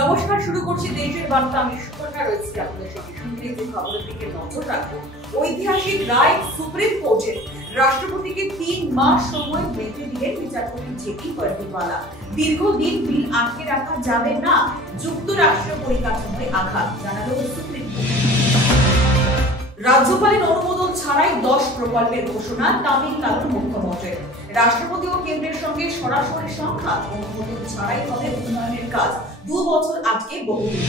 নমস্কার, শুরু করছি দেশের বার্তা। আমি সুকন্যা রয়েছি আপনাদের সঙ্গে। শুনলে যে খবরের দিকে নজর রাখবো, ঐতিহাসিক রায় সুপ্রিম কোর্টের। রাষ্ট্রপতিকে 3 মাস সময় বেঁধে দিলেন বিচারপতি জেপি পারদিওয়ালা। দীর্ঘদিন বিল আটকে রাখা যাবে না, যুক্তরাষ্ট্রীয় পরিকাঠামোয় আঘাত, জানালো সুপ্রিম কোর্ট। রাজ্যপালের অনুমোদন ছাড়াই 10 প্রকল্পের ঘোষণা তামিলনাড়ুর মুখ্যমন্ত্রীর। রাষ্ট্রপতি ও কেন্দ্রের সঙ্গে সরাসরি সংঘাত, অনুমোদন ছাড়াই হবে উন্নয়নের কাজ, 2 বছর আটকে বহুদিন।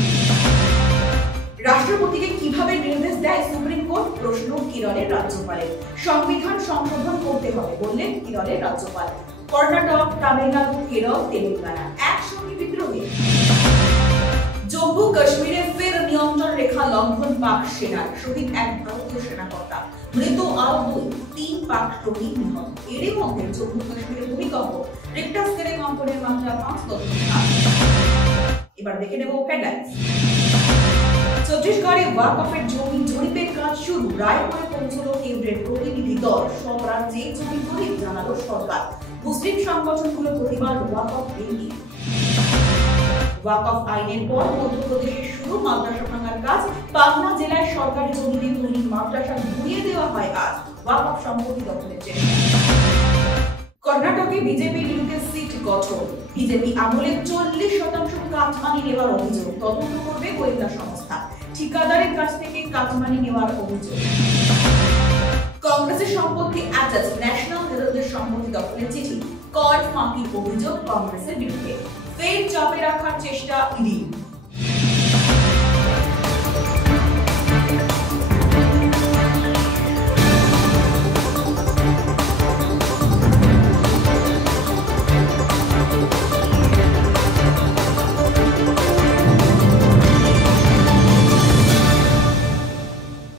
রাষ্ট্রপতিকে কিভাবে নির্দেশ দেয় সুপ্রিম কোর্ট, প্রশ্ন কিরণের রাজ্যপালের। সংবিধান সংশোধন করতে হবে বললেন কিরণের রাজ্যপাল। কর্ণাটক, তামিলনাড়ু, কেরল, তেলেঙ্গানা একসঙ্গে বিদ্রোহী। জম্মু কাশ্মীরে ফের নিয়ন্ত্রণ রেখা লঙ্ঘন পাক সেনার, শহীদ 1 ভারতীয় সেনাকর্তা, মৃত আরো 3 পাক সৈনিক নিহত। এরই মধ্যে জম্মু কাশ্মীরে ভূমিকম্প, রিক্টার স্কেলে কম্পনের মাত্রা 5.8। এবার দেখে নেব হেডলাইন্স। ছত্তিশগড়ে ওয়াকফের জমি জরিপের কাজ শুরু, রায় করে পৌঁছলো কেন্দ্রের প্রতিনিধি দল। সব রাজ্যে জমি জরিপ, জানালো সরকার। মুসলিম সংগঠনগুলো প্রতিবাদ ওয়াকফ বিল নিয়ে। ওয়াকফ আইনের পর মধ্যপ্রদেশে শুরু মাদ্রাসা ভাঙার কাজ। পাবনা জেলায় সরকারি জমিতে তৈরি মাদ্রাসা ঘুরিয়ে দেওয়া হয় আজ। ওয়াকফ সম্পত্তি দখলের চেষ্টা। কর্ণাটকে বিজেপির বিরুদ্ধে সিট গঠন, বিজেপি আমলে 40% কাটমানি নেওয়ার অভিযোগ, তদন্ত করবে গোয়েন্দা সংস্থা। ঠিকাদারের কাছ থেকে কাটমানি নেওয়ার অভিযোগ। কংগ্রেসের সম্পত্তি অ্যাটাচ, ন্যাশনাল হেরাল্ডের সম্পত্তি দখলের চিঠি, কর ফাঁকির অভিযোগ কংগ্রেসের বিরুদ্ধে। ফের চাপে রাখার চেষ্টা ইডি,